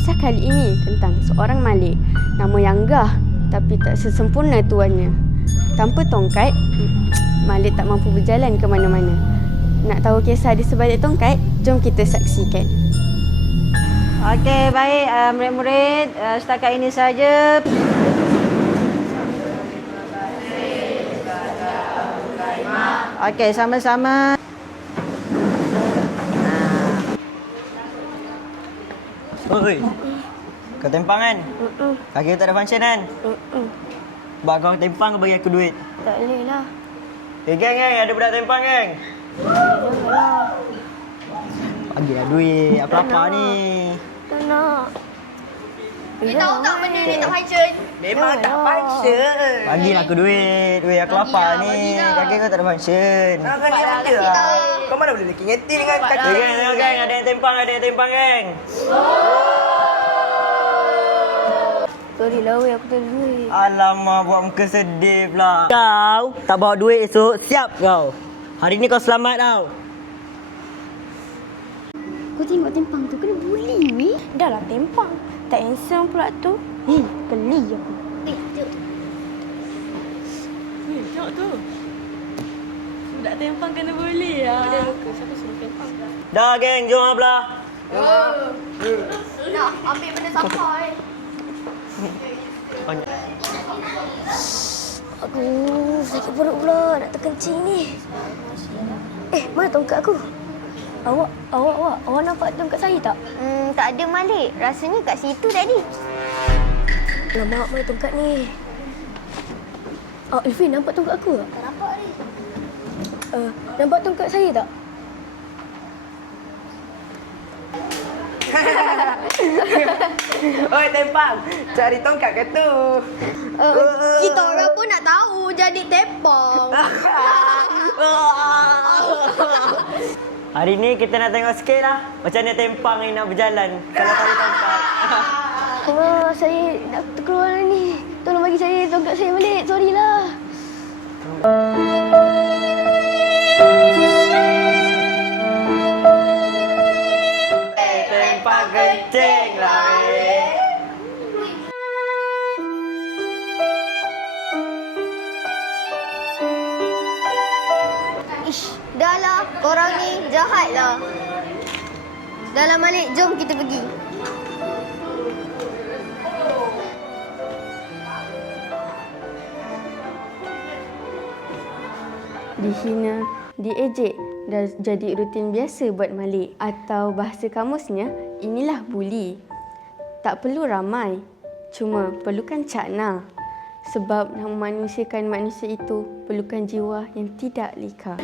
Kisah kali ini tentang seorang Malik. Nama yang gah tapi tak sesempurna tuannya. Tanpa tongkat, Malik tak mampu berjalan ke mana-mana. Nak tahu kisah di sebalik tongkat? Jom kita saksikan. Okey, baik murid-murid, setakat ini saja. Okey, sama-sama. Oi. Kau tempang kan? Kaki tak ada function kan? Sebab kau tempang kau bagi aku duit. Tak boleh lah. Geng, ada budak tempang geng. Bagilah duit. Aku lapar ni. Tak nak. Dia tahu tak benda ni tak function? Memang tak function. Bagilah aku duit. Duit aku lapar ni. Kaki kau tak ada function. Kau mana boleh lagi ngeti dengan kaki. Geng, ada yang tempang geng. Sorry lah weh, aku tak ada duit. Alamak, buat muka sedih pula. Kau tak bawa duit esok, siap kau. Hari ni kau selamat tau. Kau tengok tempang tu kena bully weh. Dah lah tempang. Tak handsome pula tu. Geli aku. Tengok tu. Budak tempang kena bully lah. Ada muka, siapa suruh tempang? Dah geng, jom belah. Nak ambil benda sampah Aduh, sakit perut pula. Nak terkencing ni. Mana tongkat aku? Awak nampak tongkat saya tak? Tak ada Malik. Rasanya kat situ tadi. Alamak, mana tongkat ni? Ilfin, nampak tongkat aku tak? Tak nampak ni. Nampak tongkat saya tak? Oi tempang, cari tongkat ke tu? Kita orang pun nak tahu jadi tempang. Hari ni kita nak tengok sikit lah macam mana tempang ni nak berjalan kalau tak ada tongkat. Saya nak terkeluar ni. Tolong bagi saya tongkat saya balik. Sorry lah. Tempang kencing lah weh. Dah lah, korang ni jahat lah. Dah lah Malik, jom kita pergi. Dihina, diejek dah jadi rutin biasa buat Malik. Atau bahasa kamusnya, inilah buli. Tak perlu ramai, cuma perlukan cakna. Sebab nak memanusiakan manusia itu perlukan jiwa yang tidak lika.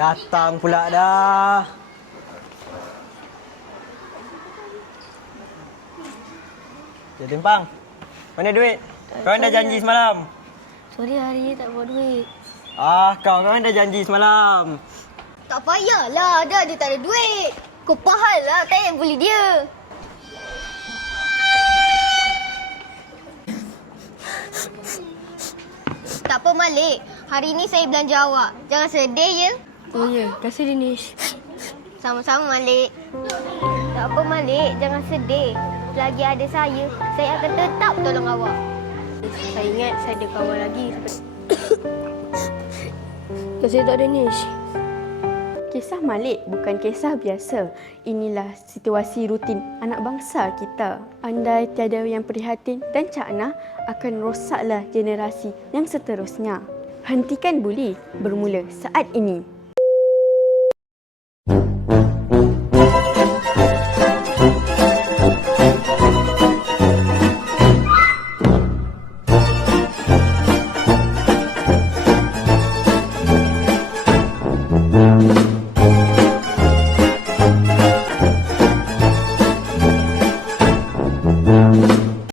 Datang pula dah. Tempang, mana duit? Kau dah janji semalam. Sorry, hari ni tak bawa duit. Kau dah janji semalam. Tak payahlah, dah dia tak ada duit. Kau pahal lah, tak payah bully dia. Tak apa Malik, hari ni saya belanja awak. Jangan sedih ya. Oh ya, kasih Dinesh. Sama-sama Malik. Tak apa Malik, jangan sedih. Selagi ada saya akan tetap tolong awak. Saya ingat saya ada kawan lagi. Kasih tak Dinesh. Kisah Malik bukan kisah biasa. Inilah situasi rutin anak bangsa kita. Andai tiada yang prihatin dan cakna, akan rosaklah generasi yang seterusnya. Hentikan buli bermula saat ini.